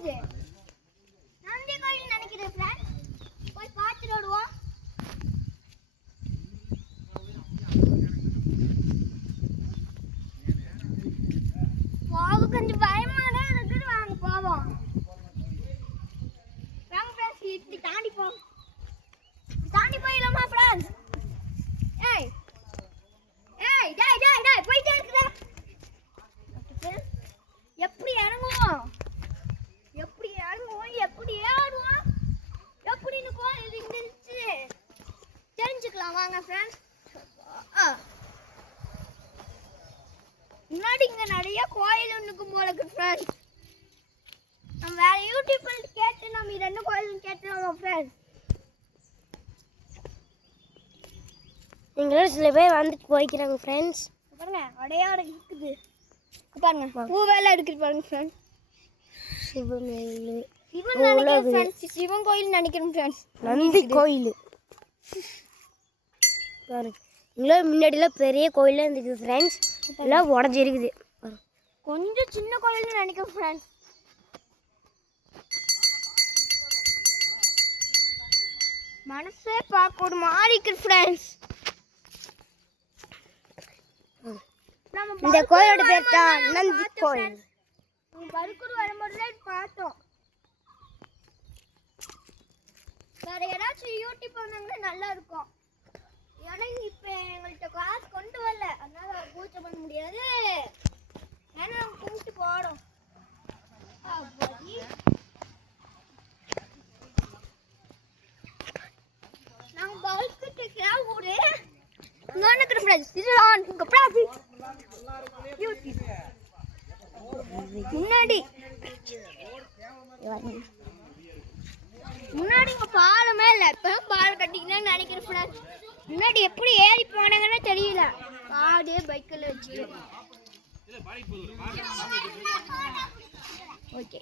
இருக்குது. நந்தி கோயில் நினைக்கிறேன் ஃப்ரெண்ட்ஸ். போய் பார்த்துட்டு வருவோம். கொஞ்சம் பயமா தான் இருக்குது. வாங்க போவோம். வாங்க ஃப்ரெண்ட்ஸ், இப்படி தாண்டி போவோம். தாண்டி போயிடலாமா ஃப்ரெண்ட்ஸ்? ஏய் ஏய் டேய் டேய் டேய் போயிட்டே இருக்குடா. எப்படி இறங்குவோம், எப்படி இறங்குவோம், எப்படி ஏறுவோம், எப்படின்னு கோயில் இருந்துச்சு தெரிஞ்சுக்கலாம் வாங்க ஃப்ரெண்ட்ஸ். முன்னாடி இங்க நிறைய கோயில் ஒன்றுக்கும் போல இருக்கு ஃப்ரெண்ட்ஸ். நம்ம வேற யூடியூப்ல கேட்டு நம்ம இது என்ன கோயில்னு கேட்டுருவோம் ஃப்ரெண்ட்ஸ். நீங்களும் சில பேர் வந்துட்டு போய்க்கிறாங்க ஃப்ரெண்ட்ஸ். பாருங்க அடையாளம் இருக்குது பாருங்க, பூவேல இருக்குது பாருங்க ஃப்ரெண்ட்ஸ். சிவன் நினைக்கிறேன் ஃப்ரெண்ட்ஸ், சிவன் கோயில் நினைக்கிறேன் ஃப்ரெண்ட்ஸ். நந்தி கோயில் பாருங்க. இங்கெல்லாம் முன்னாடிலாம் பெரிய கோயிலாக இருந்துக்குது ஃப்ரெண்ட்ஸ். எல்லாம் உடஞ்சிருக்குது. கொஞ்சம் சின்ன கோயில்னு நினைக்கிறேன் ஃப்ரெண்ட்ஸ். மனசே பார்க்க ஒரு மாதிரி இருக்குது ஃப்ரெண்ட்ஸ். இந்த கோயிலோட பேர் தான் நந்தி கோயில். பருக்கூர் வரும்போது பார்த்தோம். வேற யாராச்சும் யூடியூப் வந்தாங்கன்னா நல்லா இருக்கும். ஏன்னா இப்ப எங்கள்கிட்ட காசு கொண்டு வரல, அதனால பூஜை பண்ண முடியாது. ஏன்னா நாங்கள் கும்பிட்டு போறோம். நாங்க பல்க் டேக்கா ஊரே நானக்கற ஃப்ரெண்ட்ஸ். இதுதான் உங்க ப்ராஃபிட் யூடியூப். முன்னாடி இங்க பாலமே இல்லை, இப்போ பால் கட்டிக்கணும்னு நினைக்கிறேன் ஃப்ரெண்ட்ஸ். முன்னாடி எப்படி ஏறி போனாங்கன்னு தெரியல. அப்படியே பைக்கில் வச்சு ஓகே.